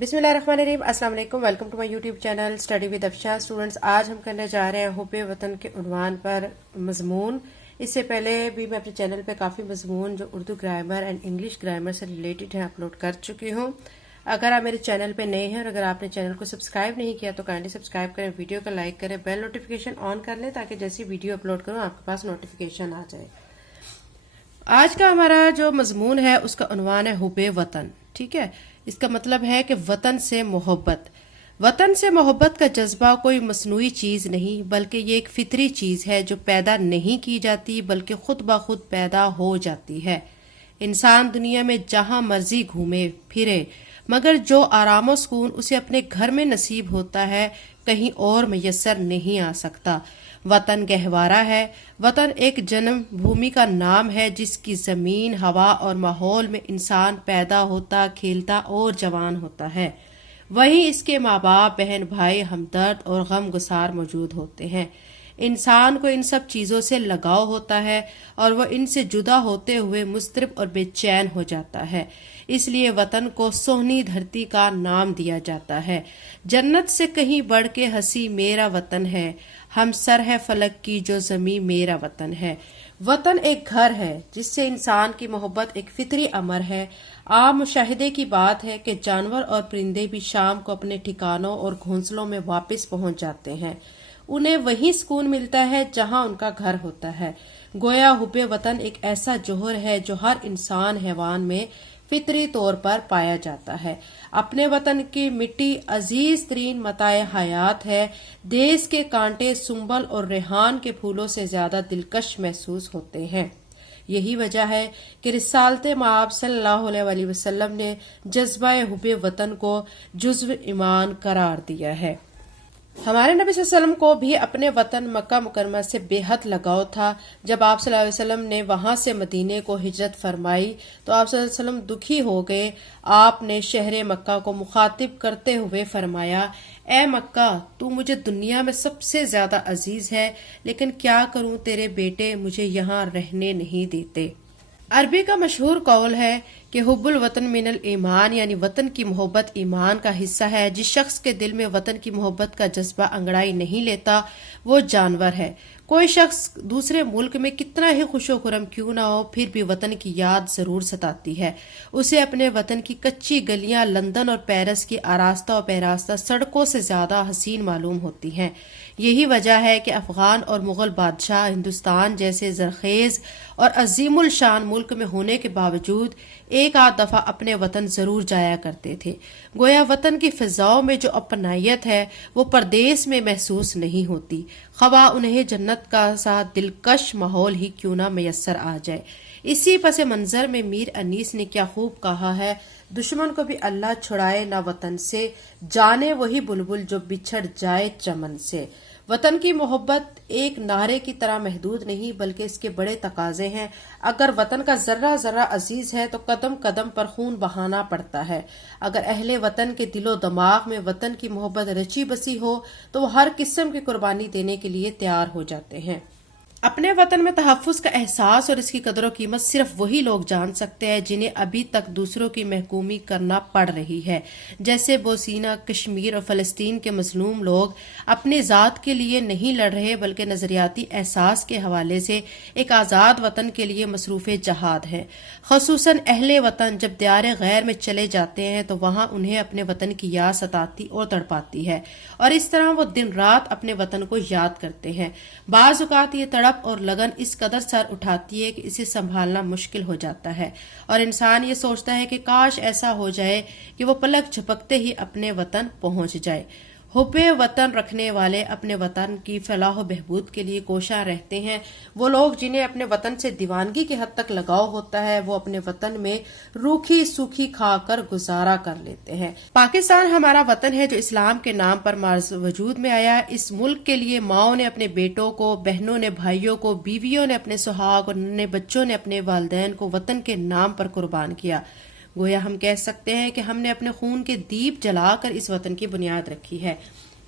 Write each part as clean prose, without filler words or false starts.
بسم اللہ الرحمن الرحیم۔ السلام علیکم، welcome to my YouTube channel study with Afshan. Students, آج ہم کرنے جا رہے ہیں حب وطن کے عنوان پر مضمون۔ اس سے پہلے بھی میں اپنے چینل پہ کافی مضمون جو Urdu grammar and English grammar سے ریلیٹڈ ہیں اپلوڈ کر چکی ہوں۔ اگر آپ میرے چینل پہ نئے ہیں اور اگر آپ نے چینل کو سبسکرائب نہیں کیا تو کائنڈلی سبسکرائب کریں، ویڈیو کو لائک کریں، بیل نوٹیفیکیشن آن کر لیں تاکہ جیسی ویڈیو اپلوڈ کروں آپ کے پاس نوٹیفیکیشن آ جائے۔ آج کا ہمارا جو مضمون ہے اس کا عنوان ہے حب وطن۔ ٹھیک ہے، اس کا مطلب ہے کہ وطن سے محبت۔ وطن سے محبت کا جذبہ کوئی مصنوعی چیز نہیں بلکہ یہ ایک فطری چیز ہے جو پیدا نہیں کی جاتی بلکہ خود بخود پیدا ہو جاتی ہے۔ انسان دنیا میں جہاں مرضی گھومے پھرے مگر جو آرام و سکون اسے اپنے گھر میں نصیب ہوتا ہے کہیں اور میسر نہیں آ سکتا۔ وطن گہوارہ ہے۔ وطن ایک جنم بھومی کا نام ہے جس کی زمین، ہوا اور ماحول میں انسان پیدا ہوتا، کھیلتا اور جوان ہوتا ہے۔ وہیں اس کے ماں باپ، بہن بھائی، ہمدرد اور غم گسار موجود ہوتے ہیں۔ انسان کو ان سب چیزوں سے لگاؤ ہوتا ہے اور وہ ان سے جدا ہوتے ہوئے مضطرب اور بے چین ہو جاتا ہے۔ اس لیے وطن کو سونی دھرتی کا نام دیا جاتا ہے۔ جنت سے کہیں بڑھ کے ہنسی میرا وطن ہے، ہم سر ہے فلک کی جو زمین میرا وطن ہے۔ وطن ایک گھر ہے جس سے انسان کی محبت ایک فطری امر ہے۔ عام مشاہدے کی بات ہے کہ جانور اور پرندے بھی شام کو اپنے ٹھکانوں اور گھونسلوں میں واپس پہنچ جاتے ہیں۔ انہیں وہی سکون ملتا ہے جہاں ان کا گھر ہوتا ہے۔ گویا حب وطن ایک ایسا جوہر ہے جو ہر انسان حیوان میں فطری طور پر پایا جاتا ہے۔ اپنے وطن کی مٹی عزیز ترین متاع حیات ہے۔ دیس کے کانٹے سنبل اور ریحان کے پھولوں سے زیادہ دلکش محسوس ہوتے ہیں۔ یہی وجہ ہے کہ رسالت مآب صلی اللہ علیہ وسلم نے جذبہ حب وطن کو جزو ایمان قرار دیا ہے۔ ہمارے نبی صلی اللہ علیہ وسلم کو بھی اپنے وطن مکہ مکرمہ سے بے حد لگاؤ تھا۔ جب آپ صلی اللہ علیہ وسلم نے وہاں سے مدینے کو ہجرت فرمائی تو آپ صلی اللہ علیہ وسلم دکھی ہو گئے۔ آپ نے شہر مکہ کو مخاطب کرتے ہوئے فرمایا، اے مکہ، تو مجھے دنیا میں سب سے زیادہ عزیز ہے، لیکن کیا کروں تیرے بیٹے مجھے یہاں رہنے نہیں دیتے۔ عربی کا مشہور قول ہے کہ حب الوطن من الایمان، یعنی وطن کی محبت ایمان کا حصہ ہے۔ جس شخص کے دل میں وطن کی محبت کا جذبہ انگڑائی نہیں لیتا وہ جانور ہے۔ کوئی شخص دوسرے ملک میں کتنا ہی خوش و خرم کیوں نہ ہو پھر بھی وطن کی یاد ضرور ستاتی ہے۔ اسے اپنے وطن کی کچی گلیاں لندن اور پیرس کی آراستہ و پیراستہ سڑکوں سے زیادہ حسین معلوم ہوتی ہیں۔ یہی وجہ ہے کہ افغان اور مغل بادشاہ ہندوستان جیسے زرخیز اور عظیم الشان ملک میں ہونے کے باوجود ایک آدھ دفعہ اپنے وطن ضرور جایا کرتے تھے۔ گویا وطن کی فضاؤں میں جو اپنائیت ہے وہ پردیس میں محسوس نہیں ہوتی، خواہ انہیں جنت کا سا دلکش ماحول ہی کیوں نہ میسر آ جائے۔ اسی پس منظر میں میر انیس نے کیا خوب کہا ہے، دشمن کو بھی اللہ چھڑائے نہ وطن سے، جانے وہی بلبل جو بچھڑ جائے چمن سے۔ وطن کی محبت ایک نعرے کی طرح محدود نہیں بلکہ اس کے بڑے تقاضے ہیں۔ اگر وطن کا ذرہ ذرہ عزیز ہے تو قدم قدم پر خون بہانا پڑتا ہے۔ اگر اہل وطن کے دل و دماغ میں وطن کی محبت رچی بسی ہو تو وہ ہر قسم کی قربانی دینے کے لیے تیار ہو جاتے ہیں۔ اپنے وطن میں تحفظ کا احساس اور اس کی قدر و قیمت صرف وہی لوگ جان سکتے ہیں جنہیں ابھی تک دوسروں کی محکومی کرنا پڑ رہی ہے، جیسے بوسینہ، کشمیر اور فلسطین کے مظلوم لوگ اپنی ذات کے لیے نہیں لڑ رہے بلکہ نظریاتی احساس کے حوالے سے ایک آزاد وطن کے لیے مصروف جہاد ہیں۔ خصوصاً اہل وطن جب دیار غیر میں چلے جاتے ہیں تو وہاں انہیں اپنے وطن کی یاد ستاتی اور تڑپاتی ہے، اور اس طرح وہ دن رات اپنے وطن کو یاد کرتے ہیں۔ بعض اوقات یہ تڑپ اور لگن اس قدر سر اٹھاتی ہے کہ اسے سنبھالنا مشکل ہو جاتا ہے، اور انسان یہ سوچتا ہے کہ کاش ایسا ہو جائے کہ وہ پلک جھپکتے ہی اپنے وطن پہنچ جائے۔ حب وطن رکھنے والے اپنے وطن کی فلاح و بہبود کے لیے کوشاں رہتے ہیں۔ وہ لوگ جنہیں اپنے وطن سے دیوانگی کی حد تک لگاؤ ہوتا ہے وہ اپنے وطن میں روکھی سوکھی کھا کر گزارا کر لیتے ہیں۔ پاکستان ہمارا وطن ہے جو اسلام کے نام پر وجود میں آیا۔ اس ملک کے لیے ماؤں نے اپنے بیٹوں کو، بہنوں نے بھائیوں کو، بیویوں نے اپنے سہاگ اور ننھے بچوں نے اپنے والدین کو وطن کے نام پر قربان کیا۔ گویا ہم کہہ سکتے ہیں کہ ہم نے اپنے خون کے دیپ جلا کر اس وطن کی بنیاد رکھی ہے۔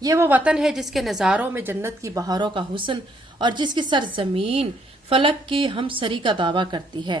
یہ وہ وطن ہے جس کے نظاروں میں جنت کی بہاروں کا حسن اور جس کی سرزمین فلک کی ہمسری کا دعویٰ کرتی ہے۔